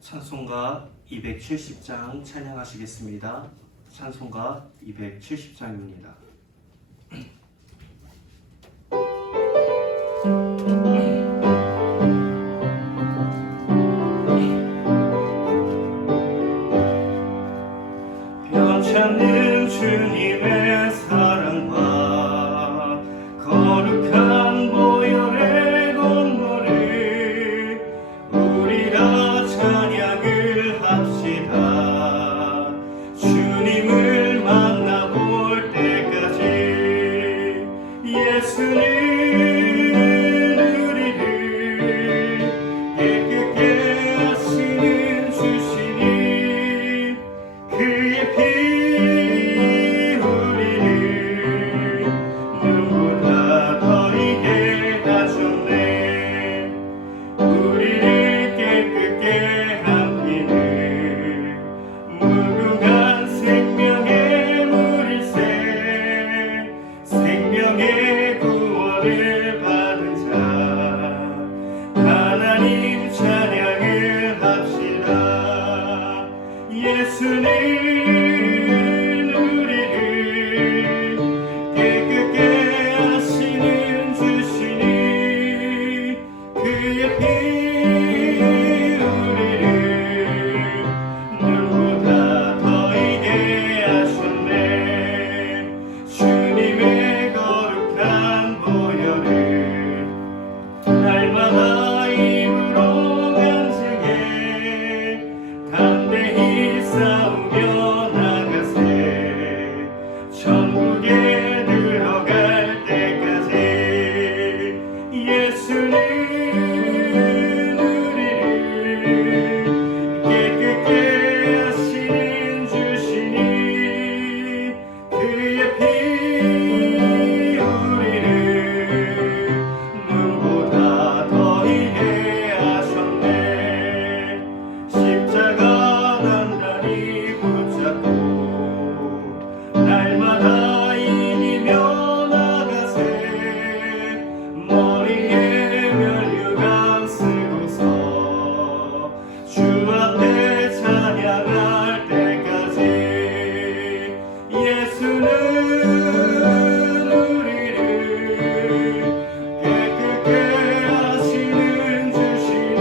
찬송가 270장 찬양하시겠습니다. 찬송가 270장입니다. 변찮는 주님의 사랑과 거룩한 보혈의 공로를 우리 다 찬양을 합시다. 주님을 만나볼 때까지 예수는 우리를 깨끗게 하시는 주시니 그의 피 우리를 누구보다 더 이게 하셨네. 우리를 깨끗게 한 피는 무궁한 생명의 물일새 생명의 구원을 받은 자 하나님 찬양을 합시다. 예수는 우리를 깨끗게 하시는 주시니 그의 피 우리를 누구보다 더 이게 하셨네. 주님의 거룩한 보혈을 날마다 입으로 간증해 담대히 싸우며 나가세. 천국에 들어갈 때까지 예수는 우리를 깨끗게 하시는 주시니 그의 피 우리를 눈보다 더 이게 하셨네. 십자가 단단히 붙잡고 날마다 이기며 나가세. 머리에 면류관 쓰고서 주 앞에 찬양할 때까지 예수는 우리를 깨끗게 하시는 주시니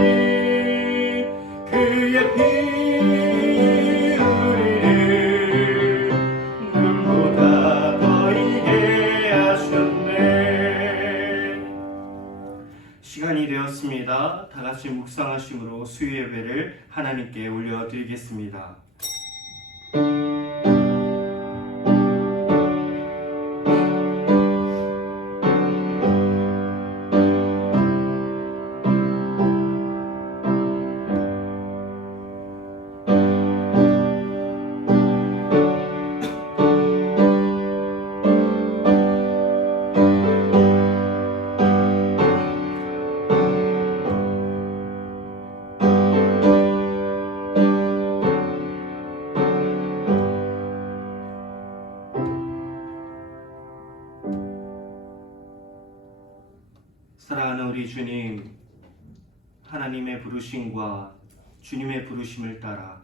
그의 피 우리를 눈보다 더 이게 하셨네. 시간이 되었습니다. 다 같이 묵상하심으로 수요 예배를 하나님께 올려드리겠습니다. 사랑하는 우리 주님, 하나님의 부르심과 주님의 부르심을 따라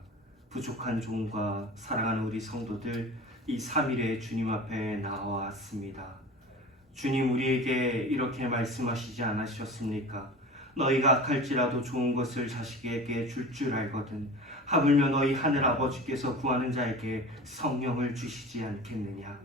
부족한 종과 사랑하는 우리 성도들 이 3일에 주님 앞에 나와왔습니다. 주님, 우리에게 이렇게 말씀하시지 않으셨습니까? 너희가 악할지라도 좋은 것을 자식에게 줄 줄 알거든 하물며 너희 하늘 아버지께서 구하는 자에게 성령을 주시지 않겠느냐.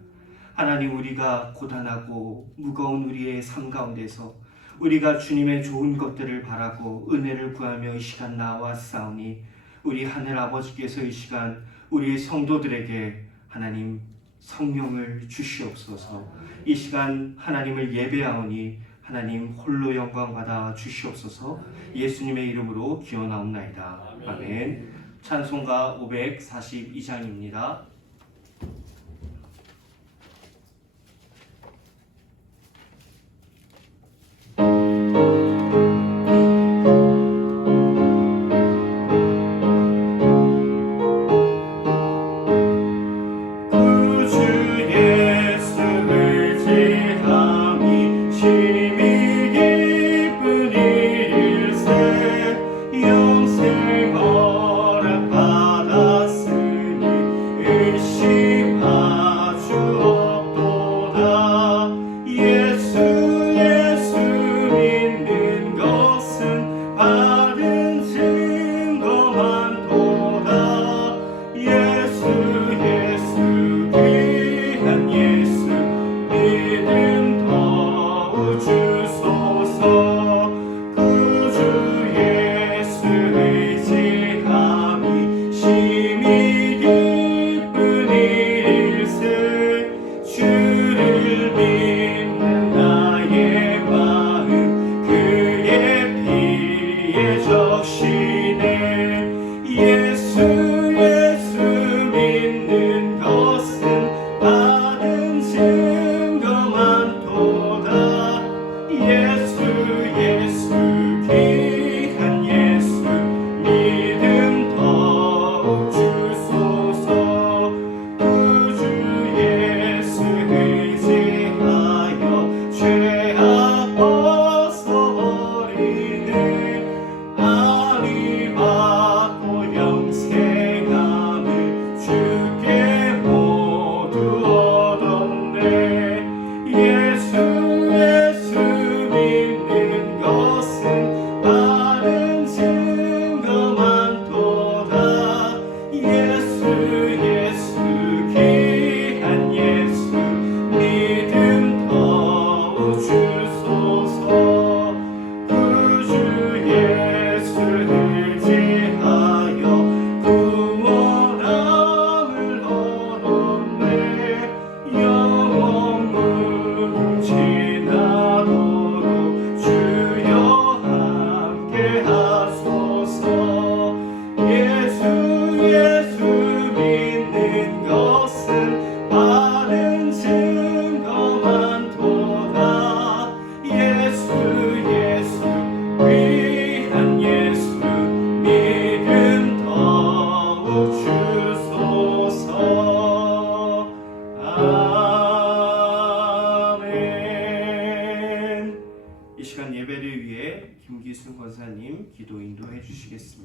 하나님, 우리가 고단하고 무거운 우리의 삶 가운데서 우리가 주님의 좋은 것들을 바라고 은혜를 구하며 이 시간 나왔사오니 우리 하늘 아버지께서 이 시간 우리 성도들에게 하나님 성령을 주시옵소서. 이 시간 하나님을 예배하오니 하나님 홀로 영광 받아 주시옵소서. 예수님의 이름으로 기원하옵나이다. 아멘. 찬송가 542장입니다. 영생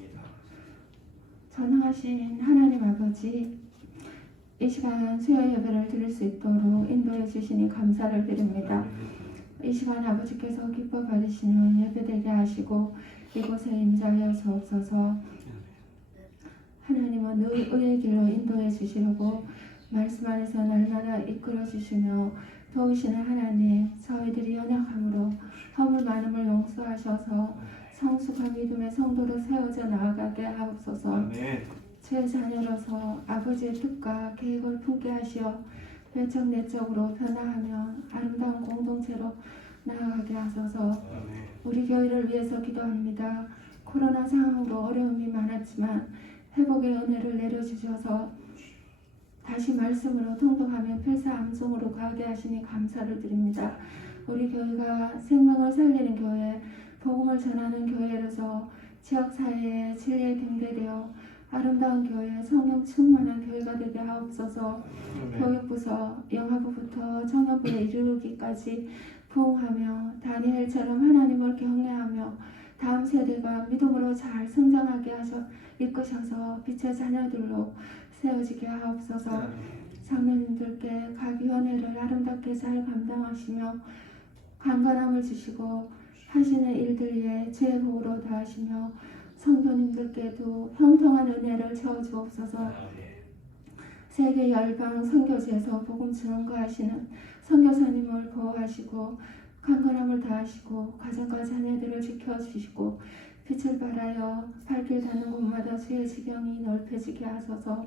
기도합니다. 전능하신 하나님 아버지, 이 시간 수요 예배를 드릴 수 있도록 인도해 주시니 감사를 드립니다. 이 시간 아버지께서 기뻐 받으시는 예배되게 하시고 이곳에 임자하여 주옵소서. 하나님은 늘 의의 길로 인도해 주시려고 말씀 안에서 날마다 이끌어 주시며 도우시는 하나님, 저희들이 연약함으로 허물 많음을 용서하셔서 성숙한 믿음의 성도로 세워져 나아가게 하옵소서. 아멘. 제 자녀로서 아버지의 뜻과 계획을 품게 하시어 외적 내적으로 변화하며 아름다운 공동체로 나아가게 하소서. 아멘. 우리 교회를 위해서 기도합니다. 코로나 상황으로 어려움이 많았지만 회복의 은혜를 내려주셔서 다시 말씀으로 통독하며 필사암송으로 가게 하시니 감사를 드립니다. 우리 교회가 생명을 살리는 교회, 복음을 전하는 교회로서 지역사회의 진리에 등대되어 아름다운 교회, 성령 충만한 교회가 되게 하옵소서. 교육부서 영화부부터 청년부에 이르기까지 부흥하며 다니엘처럼 하나님을 경외하며 다음 세대가 믿음으로 잘 성장하게 하셔 이끄셔서 빛의 자녀들로 세워지게 하옵소서. 장로님들께 각 위원회를 아름답게 잘 감당하시며 강건함을 주시고 하시는 일들 위에 지혜 복으로 다하시며 성도님들께도 형통한 은혜를 채워 주옵소서. 세계 열방 선교지에서 복음 증거하시는 선교사님을 보호하시고 강건함을 다하시고 가정과 자녀들을 지켜주시고 빛을 발하여 발길 닿는 곳마다 주의 지경이 넓혀지게 하소서.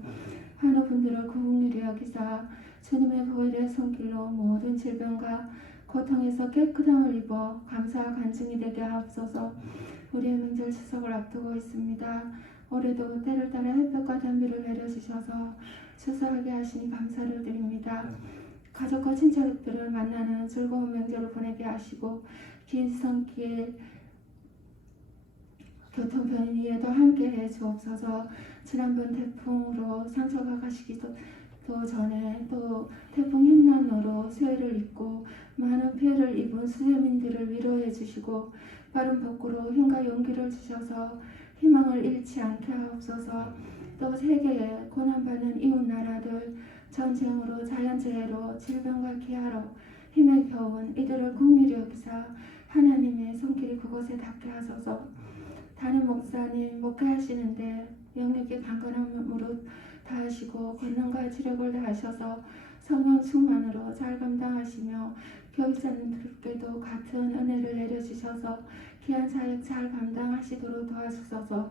하는 분들을 구국률이 여기사 주님의 보혈의 손길로 모든 질병과 고통에서 깨끗함을 입어 감사와 간증이 되게 하옵소서. 우리의 명절 추석을 앞두고 있습니다. 올해도 때를 따라 햇볕과 단비를 내려주셔서 추수하게 하시니 감사를 드립니다. 가족과 친척들을 만나는 즐거운 명절을 보내게 하시고 긴 손길 교통 편의에도 함께해 주옵소서. 지난번 태풍으로 상처가 가시기도 전에 또 태풍 흰난로로 수해를 입고 많은 피해를 입은 수재민들을 위로해 주시고 빠른 복구로 힘과 용기를 주셔서 희망을 잃지 않게 하옵소서. 또 세계에 고난받는 이웃 나라들 전쟁으로 자연재해로 질병과 기아로 힘에 겨운 이들을 긍휼히 여기사 하나님의 손길이 그곳에 닿게 하소서. 담임 목사님 목회하시는데 영역의 강건함으로 다하시고 권능과 지력을 다하셔서 성령 충만으로 잘 감당하시며 교육자님들께도 같은 은혜를 내려주셔서 귀한 사역 잘 감당하시도록 도와주셔서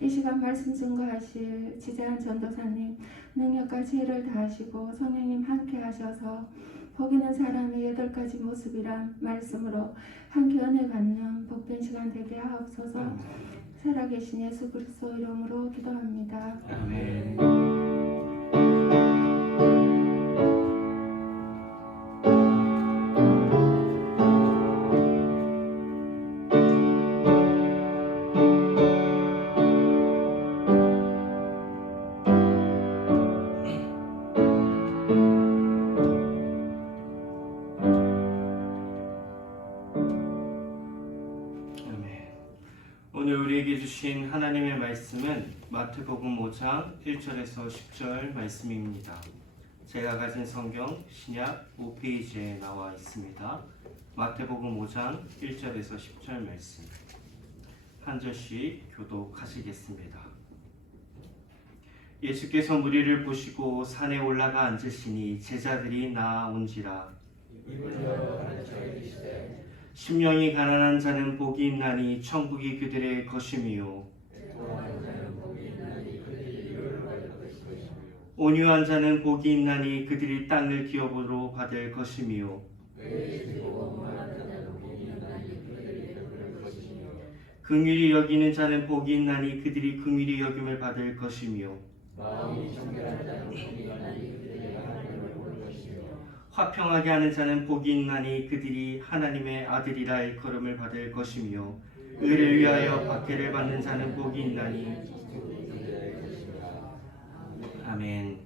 이 시간 말씀 증거하실 지재한 전도사님 능력과 지혜를 다하시고 성령님 함께 하셔서 복 있는 사람의 8가지 모습이란 말씀으로 함께 은혜 받는 복된 시간 되게 하옵소서. 살아계신 예수 그리스도 이름으로 기도합니다. 아멘. 오늘 우리에게 주신 하나님의 말씀은 마태복음 5장 1절에서 10절 말씀입니다. 제가 가진 성경 신약 5페이지에 나와 있습니다. 마태복음 5장 1절에서 10절 말씀 한 절씩 교독하시겠습니다. 예수께서 무리를 보시고 산에 올라가 앉으시니 제자들이 나아온지라. 심령이 가난한 자는 복이 있나니 천국이 그들의 것임이요 온유한 자는 복이 있나니 그들이 땅을 기업으로 받을 것임이요 긍휼히 여기는 자는 복이 있나니 그들이 긍휼히 여김을 받을 것이며 화평하게 하는 자는 복이 있나니 그들이 하나님의 아들이라 일컬음을 받을 것이며 의를 위하여 박해를 받는 자는 복이 있나니. 아멘.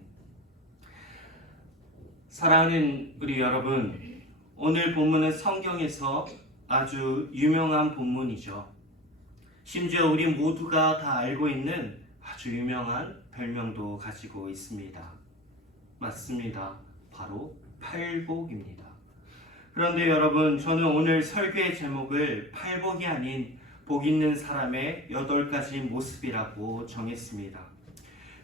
사랑하는 우리 여러분, 오늘 본문은 성경에서 아주 유명한 본문이죠. 심지어 우리 모두가 다 알고 있는 아주 유명한 별명도 가지고 있습니다. 맞습니다. 바로 팔복입니다. 그런데 여러분, 저는 오늘 설교의 제목을 팔복이 아닌 복 있는 사람의 8가지 모습이라고 정했습니다.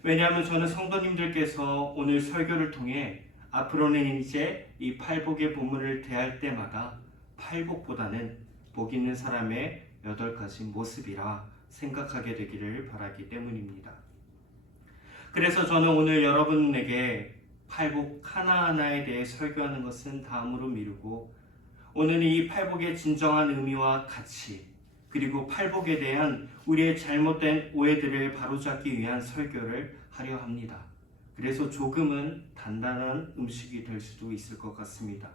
왜냐하면 저는 성도님들께서 오늘 설교를 통해 앞으로는 이제 이 팔복의 본문을 대할 때마다 팔복보다는 복 있는 사람의 8가지 모습이라 생각하게 되기를 바라기 때문입니다. 그래서 저는 오늘 여러분에게 팔복 하나하나에 대해 설교하는 것은 다음으로 미루고, 오늘은 이 팔복의 진정한 의미와 가치, 그리고 팔복에 대한 우리의 잘못된 오해들을 바로잡기 위한 설교를 하려 합니다. 그래서 조금은 단단한 음식이 될 수도 있을 것 같습니다.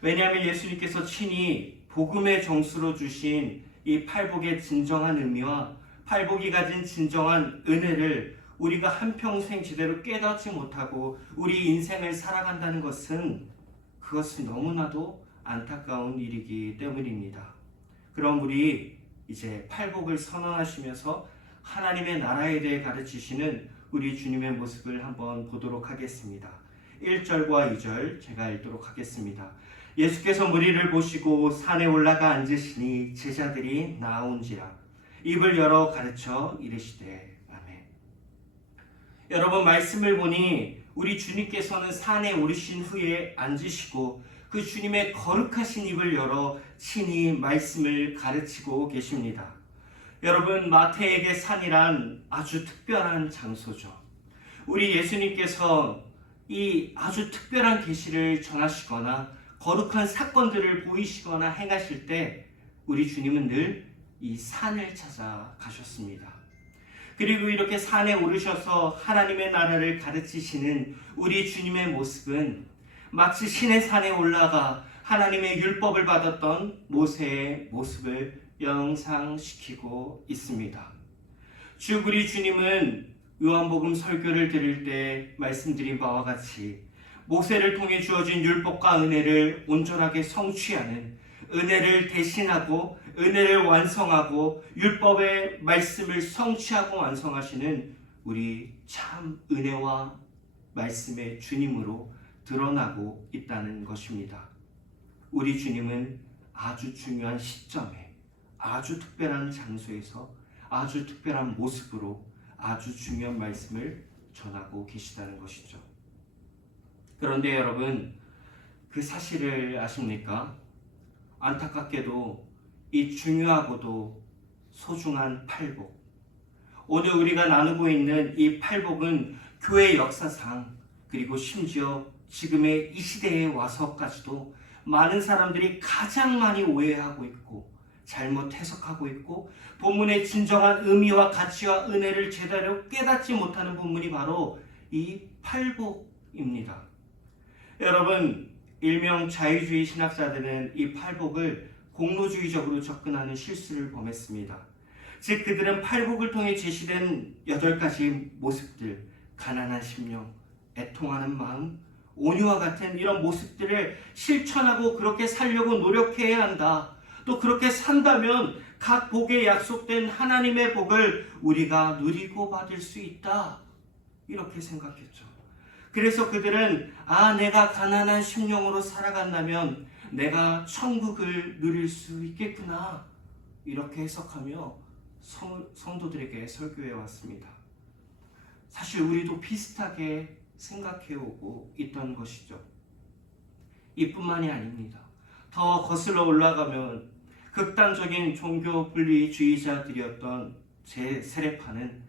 왜냐하면 예수님께서 친히 복음의 정수로 주신 이 팔복의 진정한 의미와 팔복이 가진 진정한 은혜를 우리가 한평생 제대로 깨닫지 못하고 우리 인생을 살아간다는 것은, 그것은 너무나도 안타까운 일이기 때문입니다. 그럼 우리 이제 팔복을 선언하시면서 하나님의 나라에 대해 가르치시는 우리 주님의 모습을 한번 보도록 하겠습니다. 1절과 2절 제가 읽도록 하겠습니다. 예수께서 무리를 보시고 산에 올라가 앉으시니 제자들이 나온지라 입을 열어 가르쳐 이르시되. 아멘. 여러분, 말씀을 보니 우리 주님께서는 산에 오르신 후에 앉으시고 그 주님의 거룩하신 입을 열어 친히 말씀을 가르치고 계십니다. 여러분, 마태에게 산이란 아주 특별한 장소죠. 우리 예수님께서 이 아주 특별한 계시를 전하시거나 거룩한 사건들을 보이시거나 행하실 때 우리 주님은 늘 이 산을 찾아가셨습니다. 그리고 이렇게 산에 오르셔서 하나님의 나라를 가르치시는 우리 주님의 모습은 마치 신의 산에 올라가 하나님의 율법을 받았던 모세의 모습을 연상시키고 있습니다. 즉 우리 주님은 요한복음 설교를 들을 때 말씀드린 바와 같이 모세를 통해 주어진 율법과 은혜를 온전하게 성취하는, 은혜를 대신하고 은혜를 완성하고 율법의 말씀을 성취하고 완성하시는 우리 참 은혜와 말씀의 주님으로 드러나고 있다는 것입니다. 우리 주님은 아주 중요한 시점에 아주 특별한 장소에서 아주 특별한 모습으로 아주 중요한 말씀을 전하고 계시다는 것이죠. 그런데 여러분, 그 사실을 아십니까? 안타깝게도 이 중요하고도 소중한 팔복, 오늘 우리가 나누고 있는 이 팔복은 교회 역사상, 그리고 심지어 지금의 이 시대에 와서까지도 많은 사람들이 가장 많이 오해하고 있고 잘못 해석하고 있고 본문의 진정한 의미와 가치와 은혜를 제대로 깨닫지 못하는 본문이 바로 이 팔복입니다. 여러분, 일명 자유주의 신학자들은 이 팔복을 공로주의적으로 접근하는 실수를 범했습니다. 즉 그들은 팔복을 통해 제시된 8가지 모습들, 가난한 심령, 애통하는 마음, 온유와 같은 이런 모습들을 실천하고 그렇게 살려고 노력해야 한다. 또 그렇게 산다면 각 복에 약속된 하나님의 복을 우리가 누리고 받을 수 있다. 이렇게 생각했죠. 그래서 그들은 내가 가난한 심령으로 살아간다면 내가 천국을 누릴 수 있겠구나, 이렇게 해석하며 성도들에게 설교해 왔습니다. 사실 우리도 비슷하게 생각해오고 있던 것이죠. 이뿐만이 아닙니다. 더 거슬러 올라가면 극단적인 종교 분리주의자들이었던 세례파는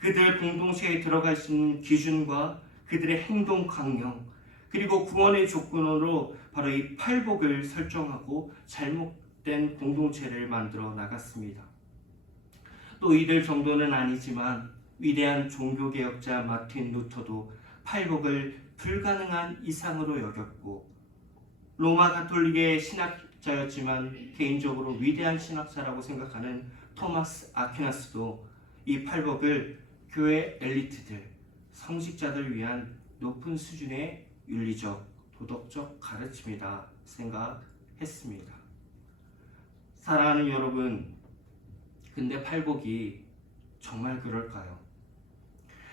그들 공동체에 들어갈 수 있는 기준과 그들의 행동 강령, 그리고 구원의 조건으로 바로 이 팔복을 설정하고 잘못된 공동체를 만들어 나갔습니다. 또 이들 정도는 아니지만 위대한 종교개혁자 마틴 루터도 팔복을 불가능한 이상으로 여겼고, 로마 가톨릭의 신학자였지만 개인적으로 위대한 신학자라고 생각하는 토마스 아퀴나스도 이 팔복을 교회 엘리트들, 성직자들 위한 높은 수준의 윤리적, 도덕적 가르침이다 생각했습니다. 사랑하는 여러분, 근데 팔복이 정말 그럴까요?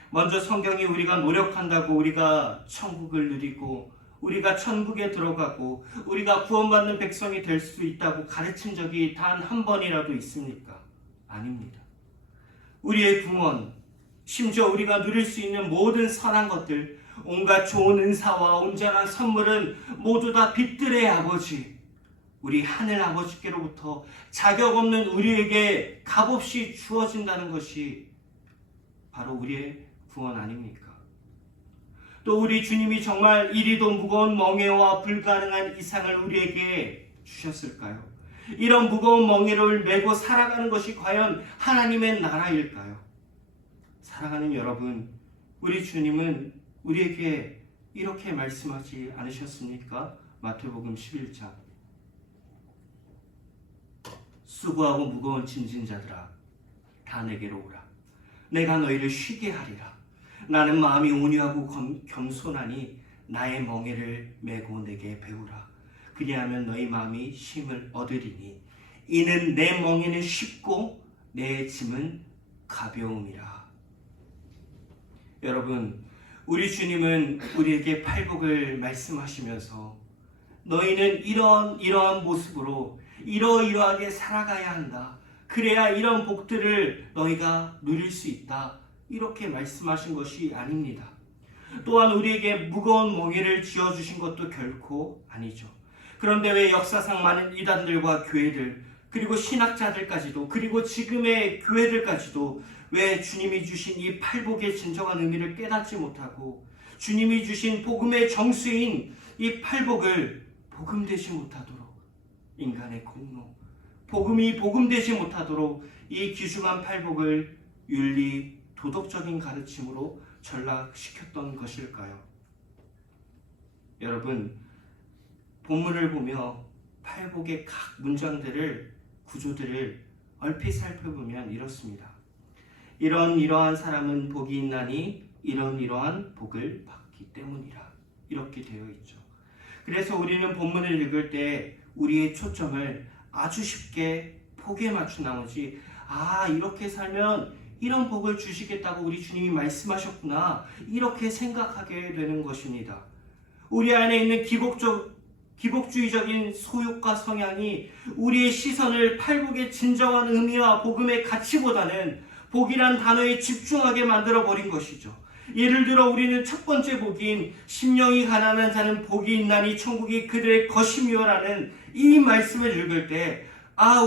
먼저 성경이 우리가 노력한다고 우리가 천국을 누리고 우리가 천국에 들어가고 우리가 구원받는 백성이 될 수 있다고 가르친 적이 단 한 번이라도 있습니까? 아닙니다. 우리의 구원, 심지어 우리가 누릴 수 있는 모든 선한 것들, 온갖 좋은 은사와 온전한 선물은 모두 다 빛들의 아버지, 우리 하늘 아버지께로부터 자격 없는 우리에게 값없이 주어진다는 것이 바로 우리의 구원 아닙니까? 또 우리 주님이 정말 이리도 무거운 멍에와 불가능한 이상을 우리에게 주셨을까요? 이런 무거운 멍에를 메고 살아가는 것이 과연 하나님의 나라일까요? 사랑하는 여러분, 우리 주님은 우리에게 이렇게 말씀하지 않으셨습니까? 마태복음 11장, 수고하고 무거운 짐진 자들아 다 내게로 오라. 내가 너희를 쉬게 하리라. 나는 마음이 온유하고 겸손하니 나의 멍에를 메고 내게 배우라. 그리하면 너희 마음이 쉼을 얻으리니 이는 내 멍에는 쉽고 내 짐은 가벼움이라. 여러분, 우리 주님은 우리에게 팔복을 말씀하시면서 너희는 이러한 모습으로 이러이러하게 살아가야 한다. 그래야 이런 복들을 너희가 누릴 수 있다. 이렇게 말씀하신 것이 아닙니다. 또한 우리에게 무거운 멍에를 쥐어주신 것도 결코 아니죠. 그런데 왜 역사상 많은 이단들과 교회들, 그리고 신학자들까지도, 그리고 지금의 교회들까지도 왜 주님이 주신 이 팔복의 진정한 의미를 깨닫지 못하고 주님이 주신 복음의 정수인 이 팔복을 복음되지 못하도록, 인간의 공로, 복음이 복음되지 못하도록 이 귀중한 팔복을 윤리, 도덕적인 가르침으로 전락시켰던 것일까요? 여러분, 본문을 보며 팔복의 각 문장들을, 구조들을 얼핏 살펴보면 이렇습니다. 이러한 사람은 복이 있나니 이러한 복을 받기 때문이라. 이렇게 되어 있죠. 그래서 우리는 본문을 읽을 때 우리의 초점을 아주 쉽게 복에 맞춘 나머지 이렇게 살면 이런 복을 주시겠다고 우리 주님이 말씀하셨구나, 이렇게 생각하게 되는 것입니다. 우리 안에 있는 기복주의적인 소욕과 성향이 우리의 시선을 팔복의 진정한 의미와 복음의 가치보다는 복이란 단어에 집중하게 만들어버린 것이죠. 예를 들어 우리는 첫 번째 복인 심령이 가난한 자는 복이 있나니 천국이 그들의 것이며라는 이 말씀을 읽을 때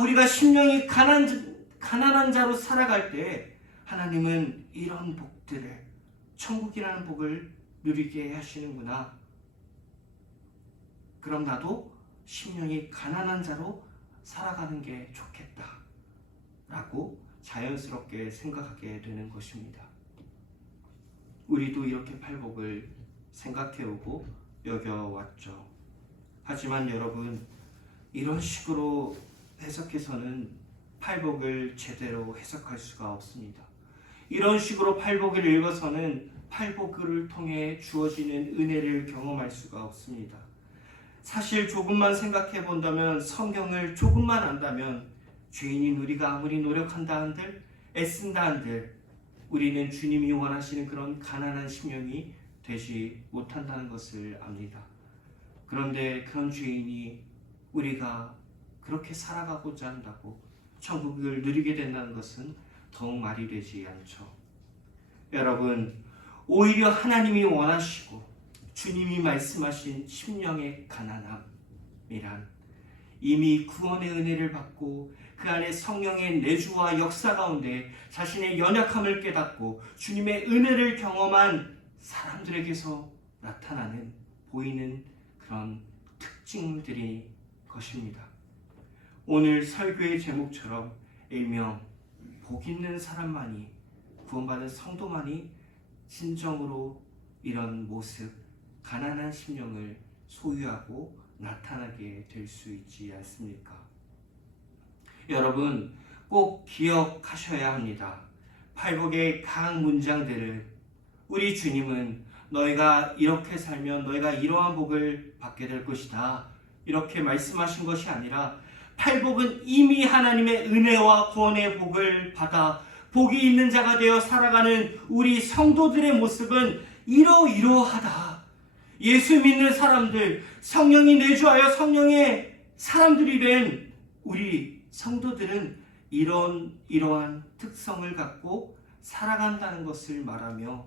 우리가 심령이 가난한 자로 살아갈 때 하나님은 이런 복들을, 천국이라는 복을 누리게 하시는구나. 그럼 나도 심령이 가난한 자로 살아가는 게 좋겠다 라고 자연스럽게 생각하게 되는 것입니다. 우리도 이렇게 팔복을 생각해오고 여겨왔죠. 하지만 여러분, 이런 식으로 해석해서는 팔복을 제대로 해석할 수가 없습니다. 이런 식으로 팔복을 읽어서는 팔복을 통해 주어지는 은혜를 경험할 수가 없습니다. 사실 조금만 생각해 본다면, 성경을 조금만 안다면 죄인인 우리가 아무리 노력한다 한들, 애쓴다 한들 우리는 주님이 원하시는 그런 가난한 심령이 되지 못한다는 것을 압니다. 그런데 그런 죄인이 우리가 그렇게 살아가고자 한다고 천국을 누리게 된다는 것은 더욱 말이 되지 않죠. 여러분, 오히려 하나님이 원하시고 주님이 말씀하신 심령의 가난함이란 이미 구원의 은혜를 받고 그 안에 성령의 내주와 역사 가운데 자신의 연약함을 깨닫고 주님의 은혜를 경험한 사람들에게서 나타나는, 보이는 그런 특징들이 것입니다. 오늘 설교의 제목처럼 일명 복 있는 사람만이, 구원받은 성도만이 진정으로 이런 모습, 가난한 심령을 소유하고 나타나게 될 수 있지 않습니까? 여러분, 꼭 기억하셔야 합니다. 팔복의 각 문장들을 우리 주님은 너희가 이렇게 살면 너희가 이러한 복을 받게 될 것이다, 이렇게 말씀하신 것이 아니라 팔복은 이미 하나님의 은혜와 구원의 복을 받아 복이 있는 자가 되어 살아가는 우리 성도들의 모습은 이러이러하다. 예수 믿는 사람들, 성령이 내주하여 성령의 사람들이 된 우리 성도들은 이러한 특성을 갖고 살아간다는 것을 말하며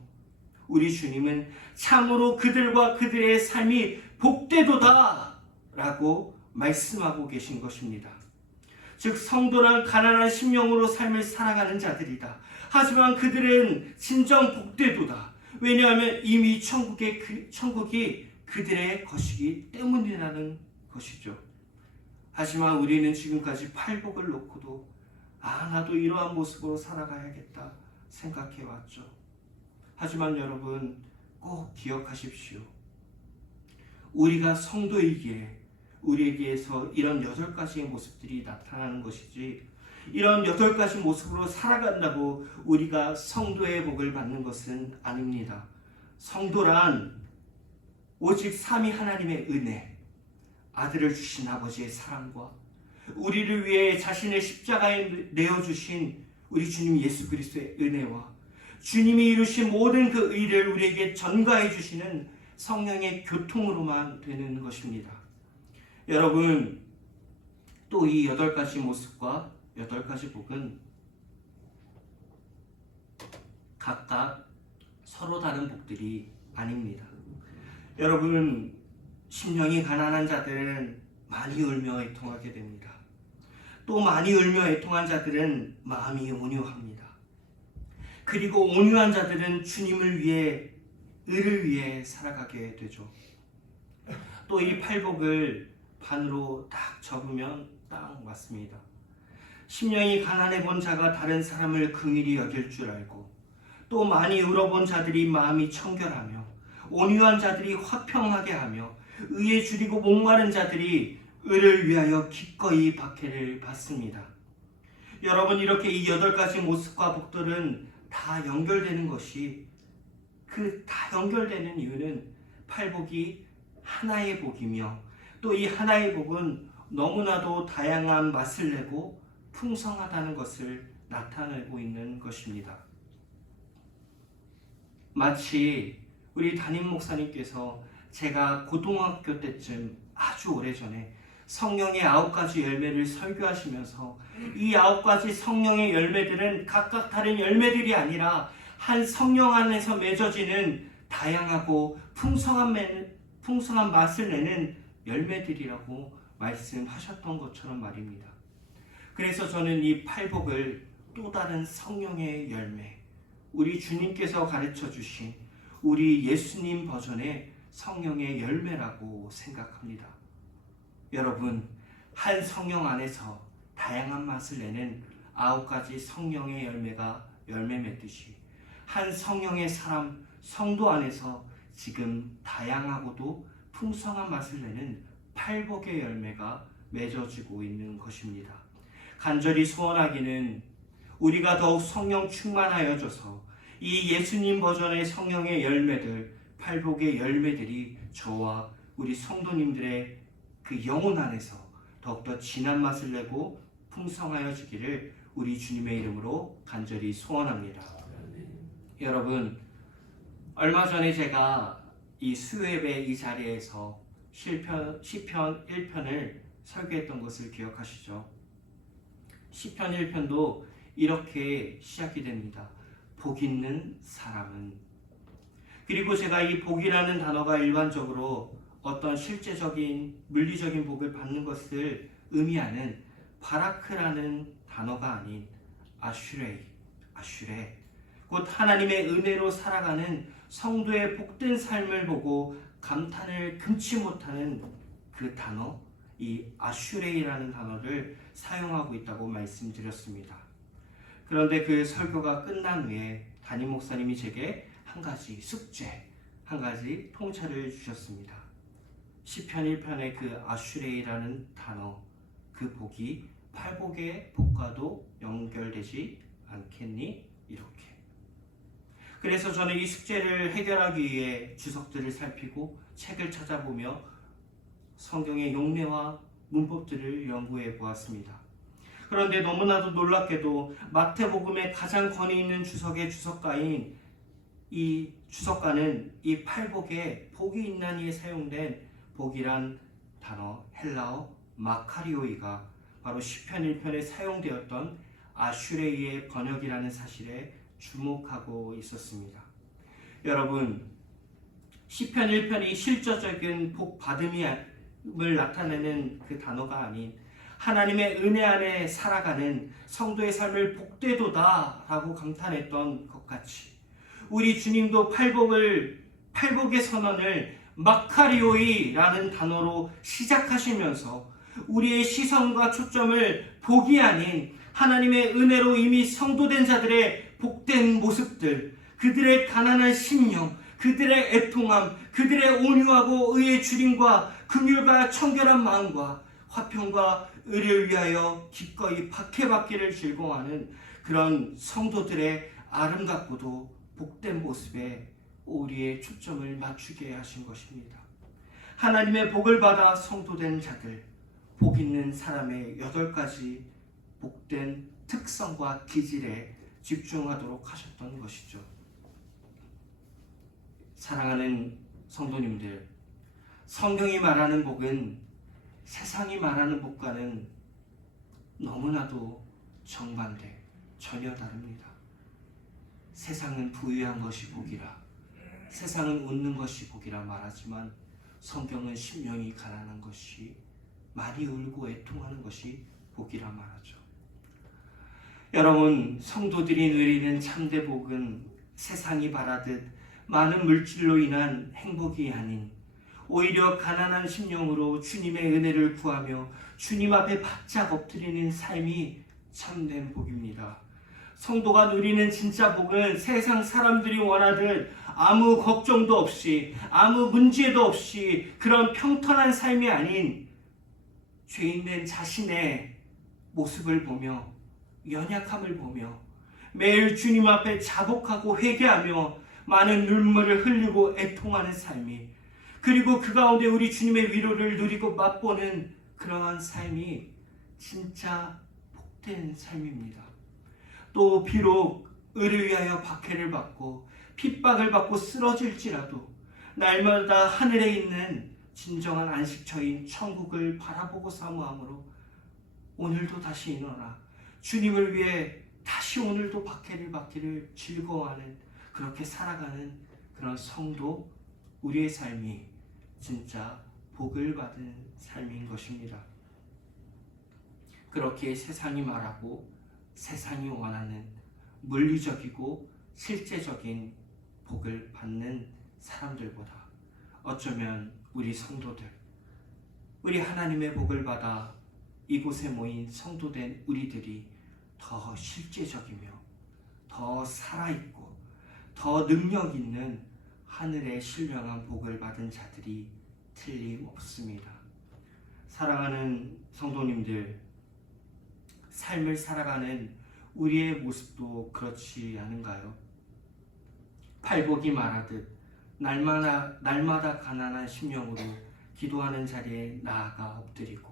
우리 주님은 참으로 그들과 그들의 삶이 복되도다 라고 말씀하고 계신 것입니다. 즉 성도란 가난한 심령으로 삶을 살아가는 자들이다. 하지만 그들은 진정 복되도다. 왜냐하면 이미 천국이 그들의 것이기 때문이라는 것이죠. 하지만 우리는 지금까지 팔복을 놓고도 나도 이러한 모습으로 살아가야겠다 생각해 왔죠. 하지만 여러분 꼭 기억하십시오. 우리가 성도이기에 우리에게서 이런 8가지의 모습들이 나타나는 것이지, 이런 8가지 모습으로 살아간다고 우리가 성도의 복을 받는 것은 아닙니다. 성도란 오직 삼위 하나님의 은혜, 아들을 주신 아버지의 사랑과 우리를 위해 자신의 십자가에 내어주신 우리 주님 예수 그리스도의 은혜와 주님이 이루신 모든 그 의를 우리에게 전가해 주시는 성령의 교통으로만 되는 것입니다. 여러분, 또 이 8가지 모습과 8가지 복은 각각 서로 다른 복들이 아닙니다. 여러분, 심령이 가난한 자들은 많이 울며 애통하게 됩니다. 또 많이 울며 애통한 자들은 마음이 온유합니다. 그리고 온유한 자들은 주님을 위해, 의를 위해 살아가게 되죠. 또 이 팔복을 반으로 딱 접으면 딱 맞습니다. 심령이 가난해 본 자가 다른 사람을 긍휼히 여길 줄 알고, 또 많이 울어본 자들이 마음이 청결하며, 온유한 자들이 화평하게 하며, 의에 줄이고 목마른 자들이 의를 위하여 기꺼이 박해를 받습니다. 여러분, 이렇게 이 8가지 모습과 복들은 다 연결되는 것이, 다 연결되는 이유는 팔복이 하나의 복이며, 또 이 하나의 복은 너무나도 다양한 맛을 내고 풍성하다는 것을 나타내고 있는 것입니다. 마치 우리 담임 목사님께서 제가 고등학교 때쯤 아주 오래전에 성령의 9가지 열매를 설교하시면서 이 9가지 성령의 열매들은 각각 다른 열매들이 아니라 한 성령 안에서 맺어지는 다양하고 풍성한 맛을 내는 열매들이라고 말씀하셨던 것처럼 말입니다. 그래서 저는 이 팔복을 또 다른 성령의 열매, 우리 주님께서 가르쳐 주신 우리 예수님 버전의 성령의 열매라고 생각합니다. 여러분, 한 성령 안에서 다양한 맛을 내는 9가지 성령의 열매가 열매 맺듯이 한 성령의 사람, 성도 안에서 지금 다양하고도 풍성한 맛을 내는 팔복의 열매가 맺어지고 있는 것입니다. 간절히 소원하기는 우리가 더욱 성령 충만하여져서 이 예수님 버전의 성령의 열매들, 팔복의 열매들이 저와 우리 성도님들의 그 영혼 안에서 더욱더 진한 맛을 내고 풍성하여지기를 우리 주님의 이름으로 간절히 소원합니다. 여러분, 얼마 전에 제가 이 수요예배 이 자리에서 시편 1편을 설교했던 것을 기억하시죠? 시편 1편도 이렇게 시작이 됩니다. 복 있는 사람은. 그리고 제가 이 복이라는 단어가 일반적으로 어떤 실제적인 물리적인 복을 받는 것을 의미하는 바라크라는 단어가 아닌 아슈레, 곧 하나님의 은혜로 살아가는 성도의 복된 삶을 보고 감탄을 금치 못하는 그 단어, 이 아슈레이라는 단어를 사용하고 있다고 말씀드렸습니다. 그런데 그 설교가 끝난 후에 담임 목사님이 제게 한 가지 숙제, 한 가지 통찰을 주셨습니다. 시편 1편의 그 아슈레이라는 단어, 그 복이 팔복의 복과도 연결되지 않겠니? 이렇게. 그래서 저는 이 숙제를 해결하기 위해 주석들을 살피고 책을 찾아보며 성경의 용례와 문법들을 연구해 보았습니다. 그런데 너무나도 놀랍게도 마태복음의 가장 권위 있는 주석의 주석가인 이 주석가는 이 팔복에 복이 있나니에 사용된 복이란 단어 헬라어 마카리오이가 바로 시편 1편에 사용되었던 아슈레이의 번역이라는 사실에 주목하고 있었습니다. 여러분, 시편 1편이 실제적인 복 받음을 나타내는 그 단어가 아닌 하나님의 은혜 안에 살아가는 성도의 삶을 복되도다 라고 감탄했던 것 같이 우리 주님도 팔복의 선언을 마카리오이라는 단어로 시작하시면서 우리의 시선과 초점을 복이 아닌 하나님의 은혜로 이미 성도된 자들의 복된 모습들, 그들의 가난한 심령, 그들의 애통함, 그들의 온유하고 의의 주림과 긍휼과 청결한 마음과 화평과 의를 위하여 기꺼이 박해받기를 즐거워하는 그런 성도들의 아름답고도 복된 모습에 우리의 초점을 맞추게 하신 것입니다. 하나님의 복을 받아 성도된 자들, 복 있는 사람의 8가지 복된 특성과 기질에 집중하도록 하셨던 것이죠. 사랑하는 성도님들, 성경이 말하는 복은 세상이 말하는 복과는 너무나도 정반대, 전혀 다릅니다. 세상은 부유한 것이 복이라, 세상은 웃는 것이 복이라 말하지만 성경은 심령이 가난한 것이, 많이 울고 애통하는 것이 복이라 말하죠. 여러분, 성도들이 누리는 참된 복은 세상이 바라듯 많은 물질로 인한 행복이 아닌 오히려 가난한 심령으로 주님의 은혜를 구하며 주님 앞에 바짝 엎드리는 삶이 참된 복입니다. 성도가 누리는 진짜 복은 세상 사람들이 원하듯 아무 걱정도 없이 아무 문제도 없이 그런 평탄한 삶이 아닌 죄인된 자신의 모습을 보며 연약함을 보며 매일 주님 앞에 자복하고 회개하며 많은 눈물을 흘리고 애통하는 삶이, 그리고 그 가운데 우리 주님의 위로를 누리고 맛보는 그러한 삶이 진짜 복된 삶입니다. 또 비록 의를 위하여 박해를 받고 핍박을 받고 쓰러질지라도 날마다 하늘에 있는 진정한 안식처인 천국을 바라보고 사모함으로 오늘도 다시 일어나 주님을 위해 다시 오늘도 박해를 받기를 즐거워하는, 그렇게 살아가는 그런 성도, 우리의 삶이 진짜 복을 받은 삶인 것입니다. 그렇게 세상이 말하고 세상이 원하는 물리적이고 실제적인 복을 받는 사람들보다 어쩌면 우리 성도들, 우리 하나님의 복을 받아 이곳에 모인 성도된 우리들이 더 실제적이며 더 살아있고 더 능력 있는 하늘의 신령한 복을 받은 자들이 틀림없습니다. 사랑하는 성도님들, 삶을 살아가는 우리의 모습도 그렇지 않은가요? 팔복이 말하듯 날마다 가난한 심령으로 기도하는 자리에 나아가 엎드리고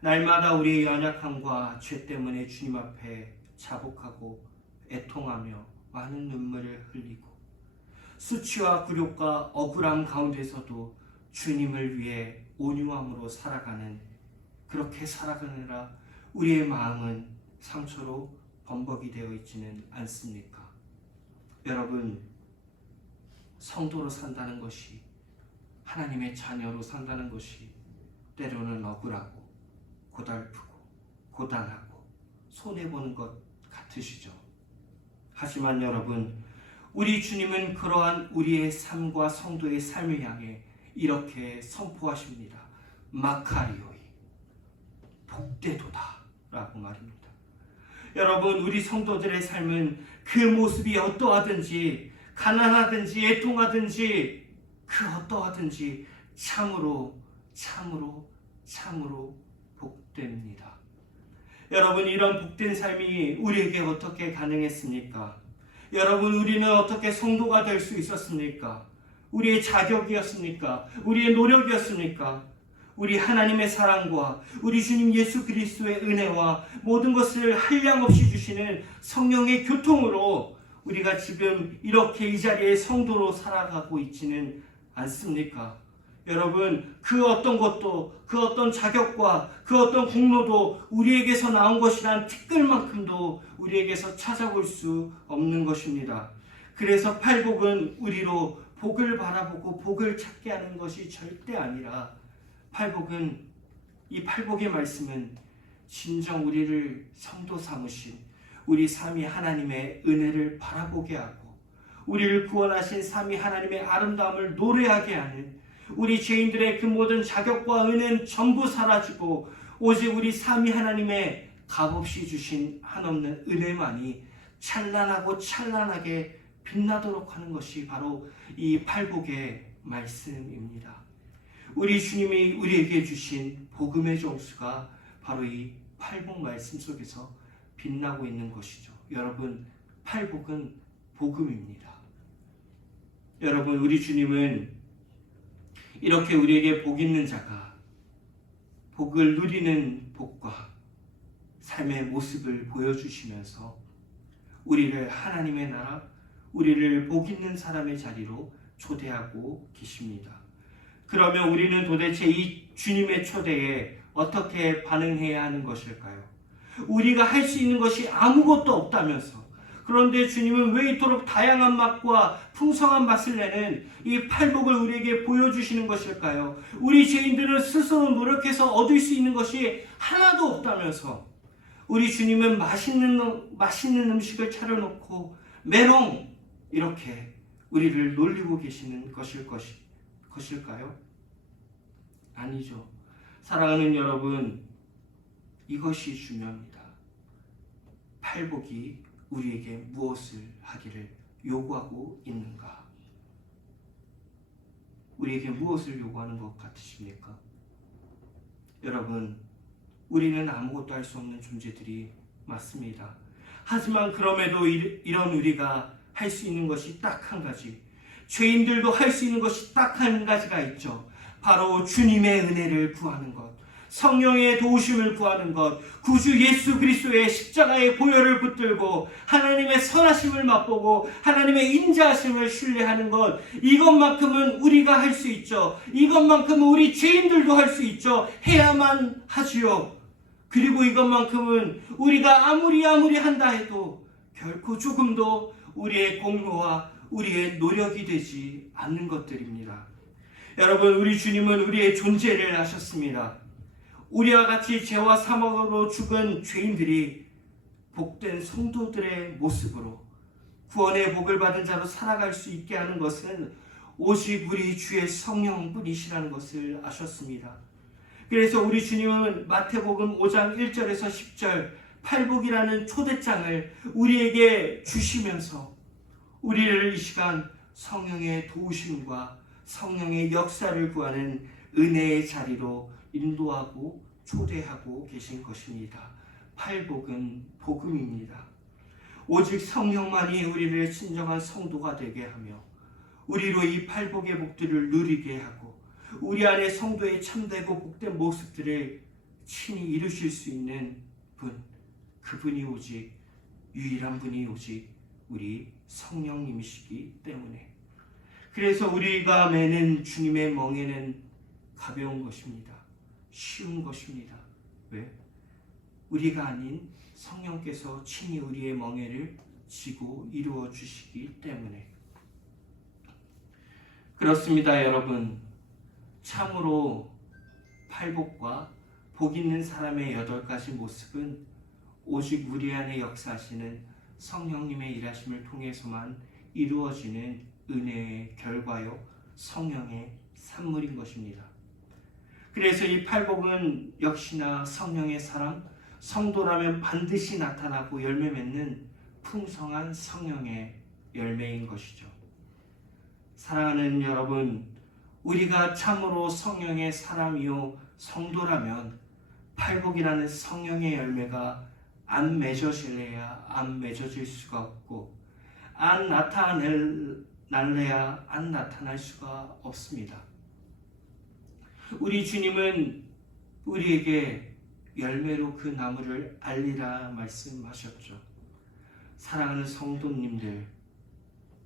날마다 우리의 연약함과 죄 때문에 주님 앞에 자복하고 애통하며 많은 눈물을 흘리고 수치와 굴욕과 억울함 가운데서도 주님을 위해 온유함으로 살아가는, 그렇게 살아가느라 우리의 마음은 상처로 범벅이 되어 있지는 않습니까? 여러분, 성도로 산다는 것이, 하나님의 자녀로 산다는 것이 때로는 억울하고 고달프고 고단하고 손해보는 것 같으시죠? 하지만 여러분, 우리 주님은 그러한 우리의 삶과 성도의 삶을 향해 이렇게 선포하십니다. 마카리오이, 복되도다 라고 말입니다. 여러분, 우리 성도들의 삶은 그 모습이 어떠하든지, 가난하든지 애통하든지 그 어떠하든지 참으로 복됩니다. 여러분, 이런 복된 삶이 우리에게 어떻게 가능했습니까? 여러분, 우리는 어떻게 성도가 될 수 있었습니까? 우리의 자격이었습니까? 우리의 노력이었습니까? 우리 하나님의 사랑과 우리 주님 예수 그리스도의 은혜와 모든 것을 한량없이 주시는 성령의 교통으로 우리가 지금 이렇게 이 자리에 성도로 살아가고 있지는 않습니까? 여러분, 그 어떤 것도, 그 어떤 자격과 그 어떤 공로도 우리에게서 나온 것이란 티끌만큼도 우리에게서 찾아볼 수 없는 것입니다. 그래서 팔복은 우리로 복을 바라보고 복을 찾게 하는 것이 절대 아니라, 이 팔복의 말씀은 진정 우리를 성도 삼으신 우리 삼위 하나님의 은혜를 바라보게 하고, 우리를 구원하신 삼위 하나님의 아름다움을 노래하게 하는, 우리 죄인들의 그 모든 자격과 은혜는 전부 사라지고 오직 우리 삼위 하나님의 값없이 주신 한없는 은혜만이 찬란하고 찬란하게 빛나도록 하는 것이 바로 이 팔복의 말씀입니다. 우리 주님이 우리에게 주신 복음의 정수가 바로 이 팔복 말씀 속에서 빛나고 있는 것이죠. 여러분, 팔복은 복음입니다. 여러분, 우리 주님은 이렇게 우리에게 복 있는 자가 복을 누리는 복과 삶의 모습을 보여주시면서 우리를 하나님의 나라, 우리를 복 있는 사람의 자리로 초대하고 계십니다. 그러면 우리는 도대체 이 주님의 초대에 어떻게 반응해야 하는 것일까요? 우리가 할 수 있는 것이 아무것도 없다면서, 그런데 주님은 왜 이토록 다양한 맛과 풍성한 맛을 내는 이 팔복을 우리에게 보여주시는 것일까요? 우리 죄인들은 스스로 노력해서 얻을 수 있는 것이 하나도 없다면서 우리 주님은 맛있는 음식을 차려놓고 메롱 이렇게 우리를 놀리고 계시는 것일까요? 아니죠. 사랑하는 여러분, 이것이 중요합니다. 팔복이 우리에게 무엇을 하기를 요구하고 있는가? 우리에게 무엇을 요구하는 것 같으십니까? 여러분, 우리는 아무것도 할 수 없는 존재들이 맞습니다. 하지만 그럼에도 이런 우리가 할 수 있는 것이 딱 한 가지, 죄인들도 할 수 있는 것이 딱 한 가지가 있죠. 바로 주님의 은혜를 구하는 것, 성령의 도우심을 구하는 것, 구주 예수 그리스도의 십자가의 보혈을 붙들고 하나님의 선하심을 맛보고 하나님의 인자하심을 신뢰하는 것, 이것만큼은 우리가 할 수 있죠. 이것만큼은 우리 죄인들도 할 수 있죠. 해야만 하지요. 그리고 이것만큼은 우리가 아무리 한다 해도 결코 조금도 우리의 공로와 우리의 노력이 되지 않는 것들입니다. 여러분, 우리 주님은 우리의 존재를 아셨습니다. 우리와 같이 죄와 사망으로 죽은 죄인들이 복된 성도들의 모습으로 구원의 복을 받은 자로 살아갈 수 있게 하는 것은 오직 우리 주의 성령뿐이시라는 것을 아셨습니다. 그래서 우리 주님은 마태복음 5장 1절에서 10절 팔복이라는 초대장을 우리에게 주시면서 우리를 이 시간 성령의 도우심과 성령의 역사를 구하는 은혜의 자리로 인도하고 초대하고 계신 것입니다. 팔복은 복음입니다. 오직 성령만이 우리를 진정한 성도가 되게 하며 우리로 이 팔복의 복들을 누리게 하고 우리 안에 성도의 참되고 복된 모습들을 친히 이루실 수 있는 분, 그분이 오직 유일한 분이 오직 우리 성령님이시기 때문에, 그래서 우리가 매는 주님의 멍에는 가벼운 것입니다. 쉬운 것입니다. 왜? 우리가 아닌 성령께서 친히 우리의 멍에를 지고 이루어 주시기 때문에. 그렇습니다, 여러분. 참으로 팔복과 복 있는 사람의 8가지 모습은 오직 우리 안에 역사하시는 성령님의 일하심을 통해서만 이루어지는 은혜의 결과요, 성령의 산물인 것입니다. 그래서 이 팔복은 역시나 성령의 사람, 성도라면 반드시 나타나고 열매 맺는 풍성한 성령의 열매인 것이죠. 사랑하는 여러분, 우리가 참으로 성령의 사람이요 성도라면 팔복이라는 성령의 열매가 안 맺어질래야 안 맺어질 수가 없고 안 나타날래야 안 나타날 수가 없습니다. 우리 주님은 우리에게 열매로 그 나무를 알리라 말씀하셨죠. 사랑하는 성도님들,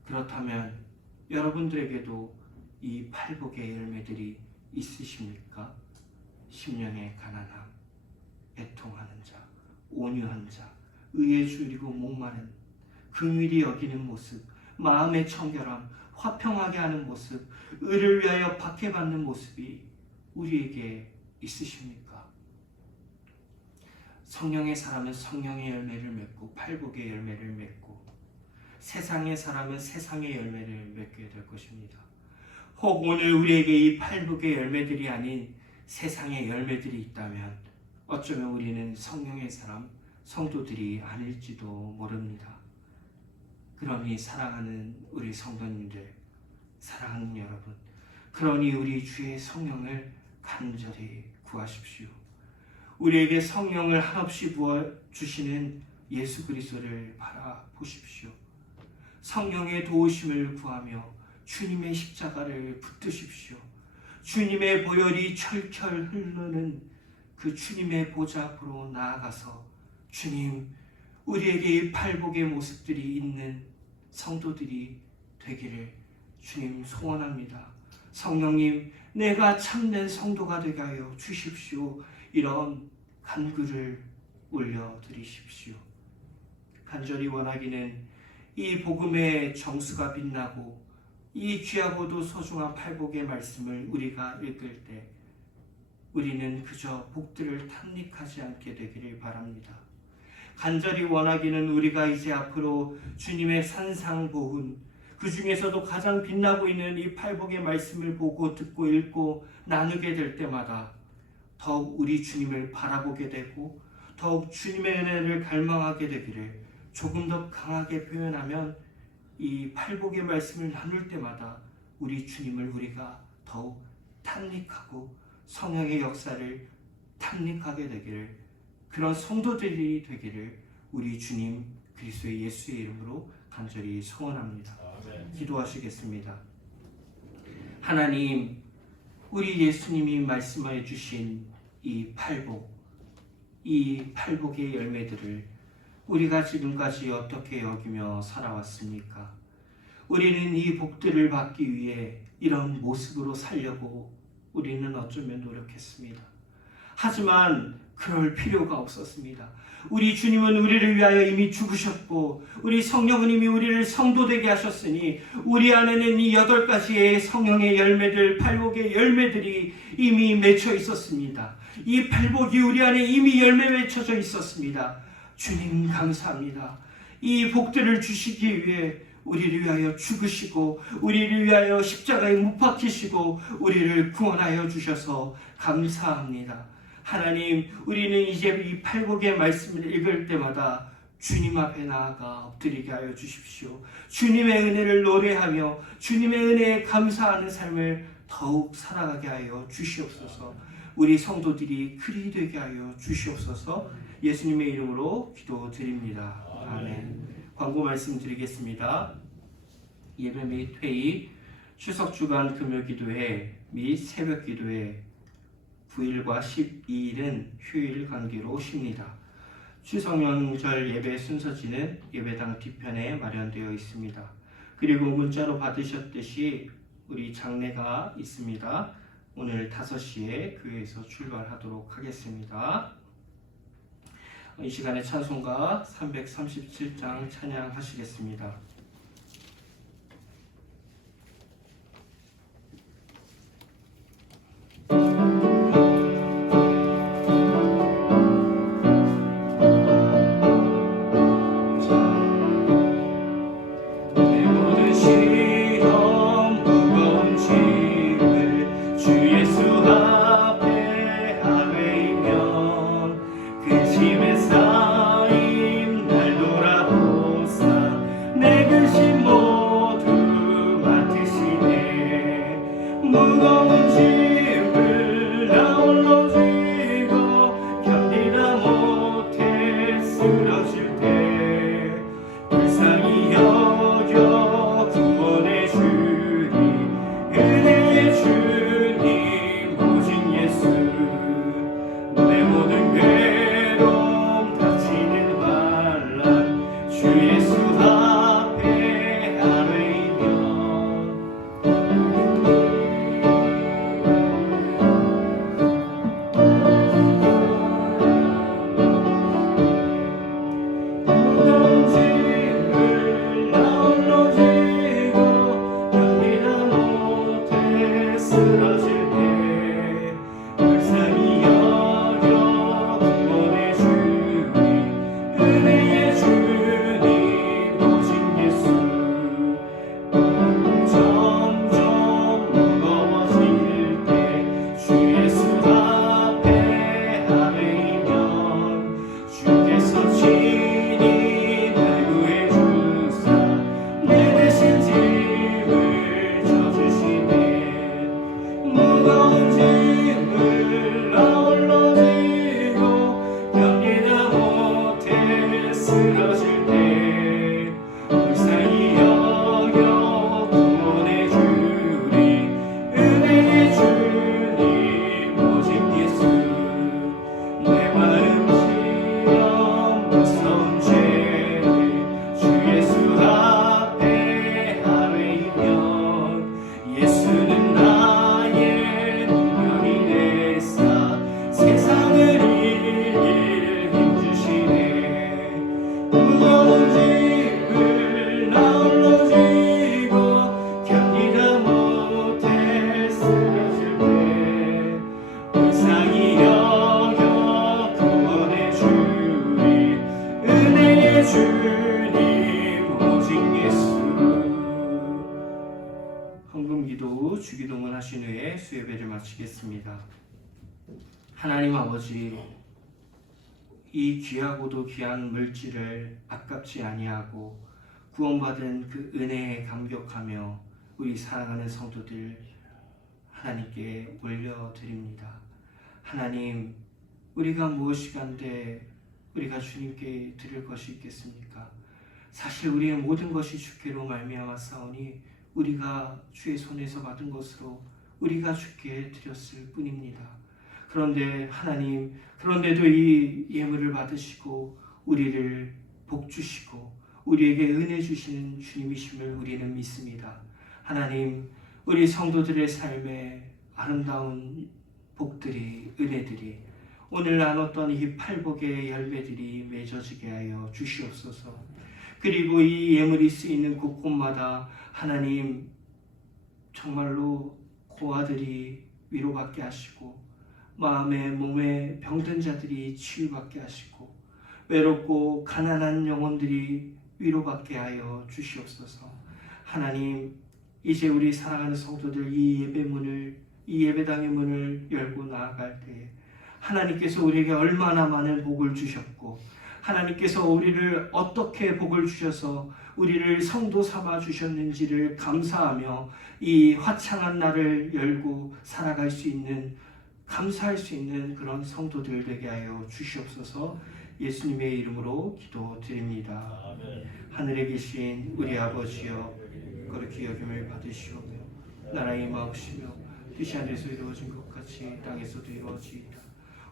그렇다면 여러분들에게도 이 팔복의 열매들이 있으십니까? 심령의 가난함, 애통하는 자, 온유한 자, 의에 줄이고 목마른, 긍휼히 여기는 모습, 마음의 청결함, 화평하게 하는 모습, 의를 위하여 박해받는 모습이 우리에게 있으십니까? 성령의 사람은 성령의 열매를 맺고 팔복의 열매를 맺고, 세상의 사람은 세상의 열매를 맺게 될 것입니다. 혹 오늘 우리에게 이 팔복의 열매들이 아닌 세상의 열매들이 있다면 어쩌면 우리는 성령의 사람, 성도들이 아닐지도 모릅니다. 그러니 사랑하는 우리 성도님들, 사랑하는 여러분, 그러니 우리 주의 성령을 간절히 구하십시오. 우리에게 성령을 한없이 부어주시는 예수 그리스도를 바라보십시오. 성령의 도우심을 구하며 주님의 십자가를 붙드십시오. 주님의 보혈이 철철 흐르는 그 주님의 보좌 앞으로 나아가서 주님, 우리에게 이 팔복의 모습들이 있는 성도들이 되기를 주님 소원합니다. 성령님, 내가 참된 성도가 되게 하여 주십시오. 이런 간구를 올려드리십시오. 간절히 원하기는 이 복음의 정수가 빛나고 이 귀하고도 소중한 팔복의 말씀을 우리가 읽을 때 우리는 그저 복들을 탐닉하지 않게 되기를 바랍니다. 간절히 원하기는 우리가 이제 앞으로 주님의 산상보훈, 그 중에서도 가장 빛나고 있는 이 팔복의 말씀을 보고 듣고 읽고 나누게 될 때마다 더욱 우리 주님을 바라보게 되고 더욱 주님의 은혜를 갈망하게 되기를, 조금 더 강하게 표현하면 이 팔복의 말씀을 나눌 때마다 우리 주님을 우리가 더욱 탐닉하고 성령의 역사를 탐닉하게 되기를, 그런 성도들이 되기를 우리 주님 그리스도의 예수의 이름으로 간절히 소원합니다. 기도하시겠습니다. 하나님, 우리 예수님이 말씀해 주신 이 팔복의 열매들을 우리가 지금까지 어떻게 여기며 살아왔습니까? 우리는 이 복들을 받기 위해 이런 모습으로 살려고 우리는 어쩌면 노력했습니다. 하지만 그럴 필요가 없었습니다. 우리 주님은 우리를 위하여 이미 죽으셨고 우리 성령은 이미 우리를 성도되게 하셨으니 우리 안에는 이 8가지의 성령의 열매들, 팔복의 열매들이 이미 맺혀 있었습니다. 이 팔복이 우리 안에 이미 열매 맺혀져 있었습니다. 주님 감사합니다. 이 복들을 주시기 위해 우리를 위하여 죽으시고 우리를 위하여 십자가에 못 박히시고 우리를 구원하여 주셔서 감사합니다. 하나님, 우리는 이제 이 팔복의 말씀을 읽을 때마다 주님 앞에 나아가 엎드리게 하여 주십시오. 주님의 은혜를 노래하며 주님의 은혜에 감사하는 삶을 더욱 살아가게 하여 주시옵소서. 우리 성도들이 그리 되게 하여 주시옵소서. 예수님의 이름으로 기도드립니다. 아멘. 광고 말씀드리겠습니다. 예배 및 회의, 추석 주간 금요 기도회 및 새벽 기도회 9일과 12일은 휴일 관계로 쉽니다. 추석 명절 예배 순서지는 예배당 뒤편에 마련되어 있습니다. 그리고 문자로 받으셨듯이 우리 장례가 있습니다. 오늘 5시에 교회에서 출발하도록 하겠습니다. 이 시간에 찬송가 337장 찬양하시겠습니다. 내 기도하신 후에 수요예배를 마치겠습니다. 하나님 아버지, 이 귀하고도 귀한 물질을 아깝지 아니하고 구원받은 그 은혜에 감격하며 우리 사랑하는 성도들 하나님께 올려드립니다. 하나님, 우리가 무엇이간데 우리가 주님께 드릴 것이 있겠습니까? 사실 우리의 모든 것이 주께로 말미암아 싸우니 우리가 주의 손에서 받은 것으로 우리가 주께 드렸을 뿐입니다. 그런데 하나님, 그런데도 이 예물을 받으시고 우리를 복 주시고 우리에게 은혜 주시는 주님이심을 우리는 믿습니다. 하나님, 우리 성도들의 삶에 아름다운 복들이, 은혜들이, 오늘 나눴던 이 팔복의 열매들이 맺어지게 하여 주시옵소서. 그리고 이 예물이 쓰이는 곳곳마다 하나님, 정말로 고아들이 위로받게 하시고 마음에 몸에 병든 자들이 치유받게 하시고 외롭고 가난한 영혼들이 위로받게 하여 주시옵소서. 하나님, 이제 우리 사랑하는 성도들 이 예배당의 문을 열고 나아갈 때에 하나님께서 우리에게 얼마나 많은 복을 주셨고 하나님께서 우리를 어떻게 복을 주셔서 우리를 성도 삼아 주셨는지를 감사하며 이 화창한 날을 열고 살아갈 수 있는, 감사할 수 있는 그런 성도들 되게 하여 주시옵소서. 예수님의 이름으로 기도드립니다. 아멘. 하늘에 계신 우리 아버지여, 거룩히 여김을 받으시오며 나라의 임하옵시며 뜻이 하늘에서 이루어진 것 같이 땅에서도 이루어지이다.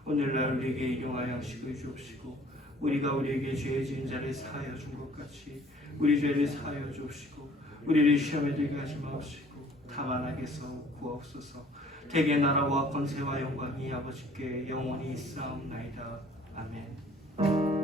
오늘날 우리에게 일용할 양식을 주옵시고 우리가 우리에게 죄 지은 자를 사하여 준 것 같이 우리 죄를 사하여 주옵시고 우리를 시험에 들게 하지 마옵시고 다만 악에서 구하옵소서. 대개 나라와 권세와 영광이 아버지께 영원히 있사옵나이다. 아멘.